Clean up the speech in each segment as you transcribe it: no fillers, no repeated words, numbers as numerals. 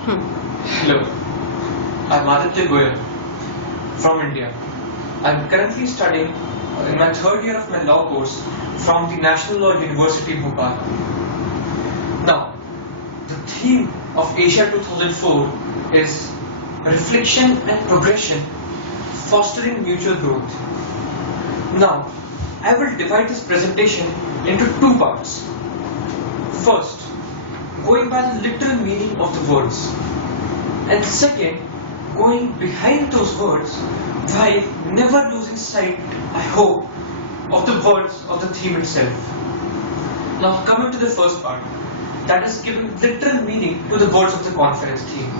Hello, I'm Aditya Goyal from India. I'm currently studying in my third year of my law course from the National Law University in Bhopal. Now, the theme of Asia 2004 is reflection and progression, fostering mutual growth. Now, I will divide this presentation into two parts. First, going by the literal meaning of the words, and second, going behind those words while never losing sight, I hope, of the words of the theme itself. Now, coming to the first part, that is giving literal meaning to the words of the conference theme.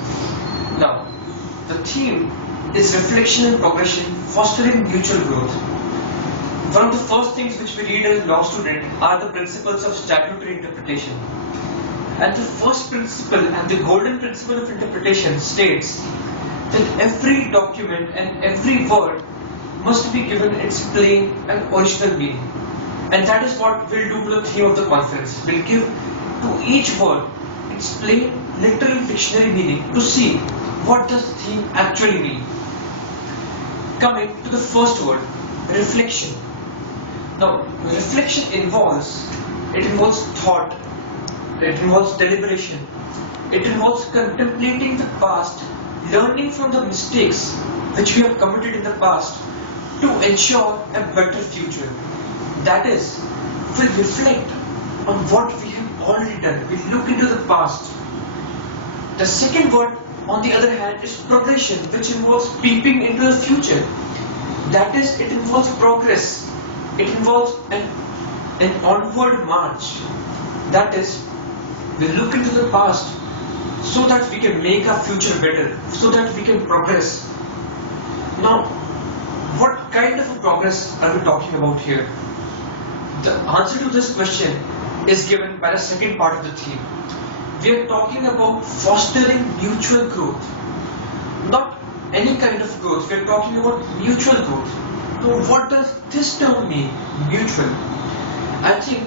Now, the theme is reflection and progression, fostering mutual growth. One of the first things which we read as a law student are the principles of statutory interpretation. And the first principle and the golden principle of interpretation states that every document and every word must be given its plain and original meaning. And that is what we'll do to the theme of the conference. We'll give to each word its plain literal dictionary meaning to see what does the theme actually mean. Coming to the first word, reflection. Now, reflection involves thought, it involves deliberation, it involves contemplating the past, learning from the mistakes which we have committed in the past to ensure a better future. That is, we'll reflect on what we have already done, we'll look into the past. The second word, on the other hand, is progression, which involves peeping into the future. That is, it involves progress, it involves an onward march. That is, we look into the past so that we can make our future better, so that we can progress. Now, what kind of a progress are we talking about here? The answer to this question is given by the second part of the theme. We are talking about fostering mutual growth. Not any kind of growth, we are talking about mutual growth. Now, what does this term mean, mutual? I think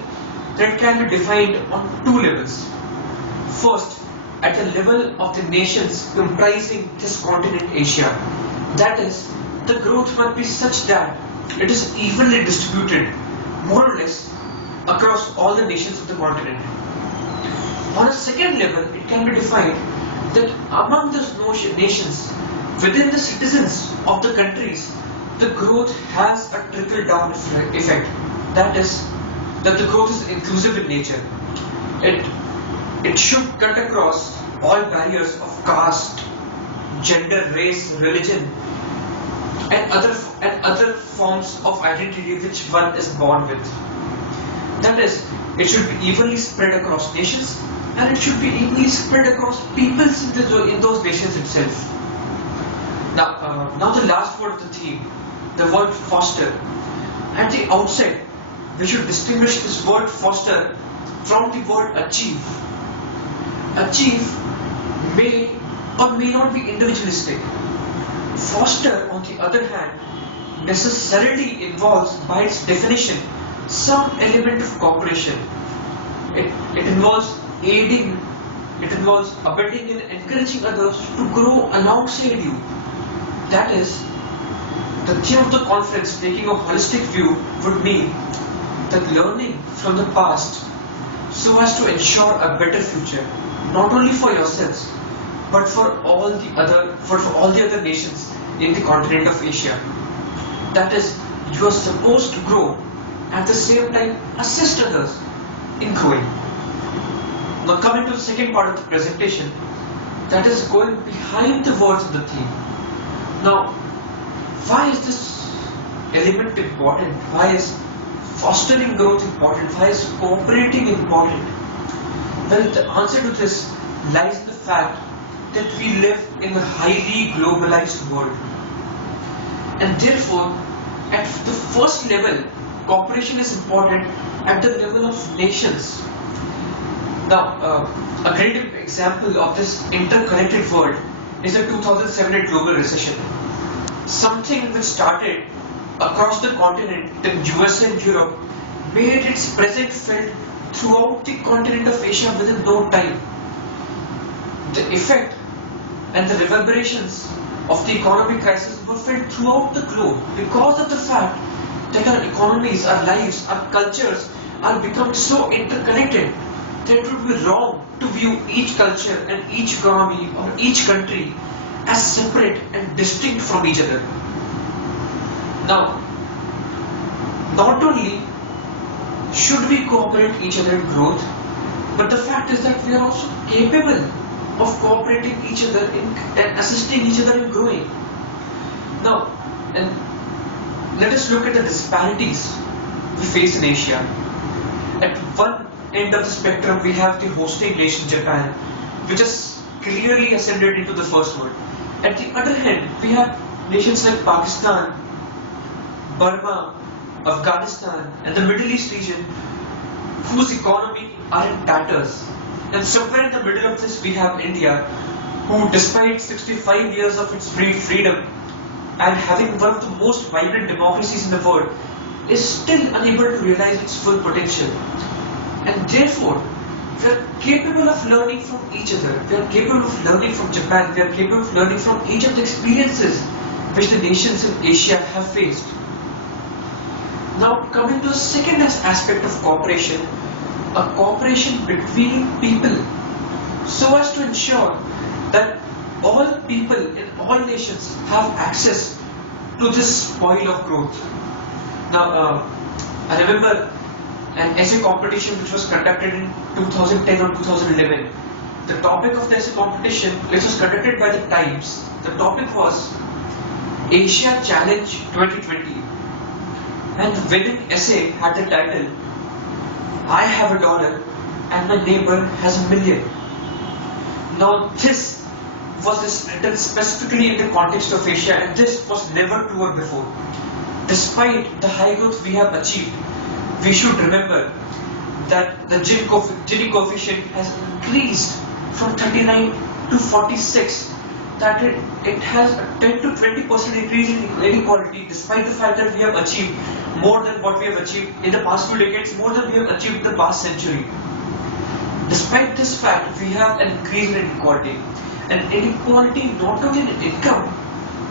that can be defined on two levels. First, at the level of the nations comprising this continent Asia. That is, the growth must be such that it is evenly distributed, more or less, across all the nations of the continent. On a second level, it can be defined that among those nations, within the citizens of the countries, the growth has a trickle-down effect. That is, that the growth is inclusive in nature. It should cut across all barriers of caste, gender, race, religion, and other forms of identity which one is born with. That is, it should be evenly spread across nations, and it should be evenly spread across peoples in those nations itself. Now the last word of the theme, the word foster. At the outset, we should distinguish this word foster from the word achieve. Achieve may or may not be individualistic. Foster, on the other hand, necessarily involves, by its definition, some element of cooperation. It involves aiding, it involves abetting and encouraging others to grow alongside you. That is, the theme of the conference, taking a holistic view, would mean that learning from the past so as to ensure a better future, not only for yourselves, but for all the other nations in the continent of Asia. That is, you are supposed to grow, at the same time assist others in growing. Now, coming to the second part of the presentation, that is going behind the words of the theme. Now, why is this element important? Why is fostering growth important? Why is cooperating important? Well, the answer to this lies in the fact that we live in a highly globalized world. And therefore, at the first level, cooperation is important at the level of nations. Now, a great example of this interconnected world is the 2007 global recession. Something which started across the continent in US and Europe made its presence felt throughout the continent of Asia within no time. The effect and the reverberations of the economic crisis were felt throughout the globe because of the fact that our economies, our lives, our cultures are becoming so interconnected that it would be wrong to view each culture and each economy or each country as separate and distinct from each other. Now, not only should we cooperate each other in growth, but the fact is that we are also capable of cooperating each other and assisting each other in growing. Now, and let us look at the disparities we face in Asia. At one end of the spectrum, we have the hosting nation Japan, which has clearly ascended into the first world. At the other hand, we have nations like Pakistan, Burma, Afghanistan, and the Middle East region, whose economy are in tatters. And somewhere in the middle of this, we have India, who, despite 65 years of its freedom and having one of the most vibrant democracies in the world, is still unable to realize its full potential. And therefore, we are capable of learning from each other. We are capable of learning from Japan. We are capable of learning from each of the experiences which the nations in Asia have faced. Now, coming to the second aspect of cooperation, a cooperation between people, so as to ensure that all people in all nations have access to this spoil of growth. Now, I remember an essay competition which was conducted in 2010 or 2011. The topic of the essay competition, which was conducted by the Times, the topic was Asia Challenge 2020. And the winning essay had the title, I have $1 and my neighbor has $1 million. Now this was written specifically in the context of Asia, and this was never truer before. Despite the high growth we have achieved, we should remember that the Gini coefficient has increased from 39 to 46. That it has a 10 to 20% increase in inequality, despite the fact that we have achieved more than what we have achieved in the past few decades, more than we have achieved in the past century. Despite this fact, we have an increase in inequality. And inequality not only in income,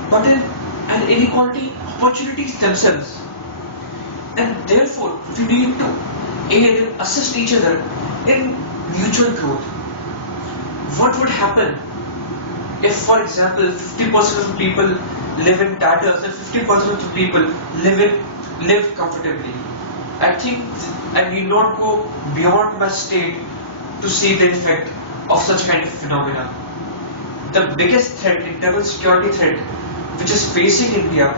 but in an inequality in opportunities themselves. And therefore, we need to aid and assist each other in mutual growth. What would happen if, for example, 50% of the people live in tatters and 50% of the people live comfortably? I think I need not go beyond my state to see the effect of such kind of phenomena. The biggest threat, internal security threat, which is facing India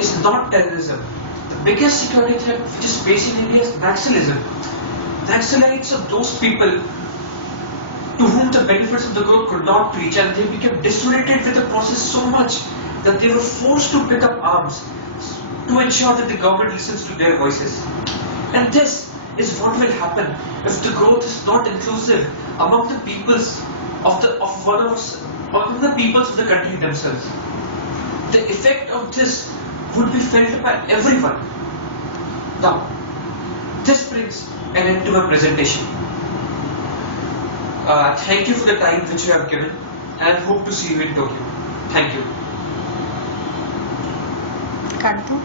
is not terrorism. The biggest security threat which is facing India is Naxalism. Naxalites are those people to whom the benefits of the growth could not reach, and they became disoriented with the process so much that they were forced to pick up arms to ensure that the government listens to their voices. And this is what will happen if the growth is not inclusive among the peoples of the country themselves. The effect of this would be felt by everyone. Now, this brings an end to my presentation. Thank you for the time which you have given, and hope to see you in Tokyo. Thank you. Kantu?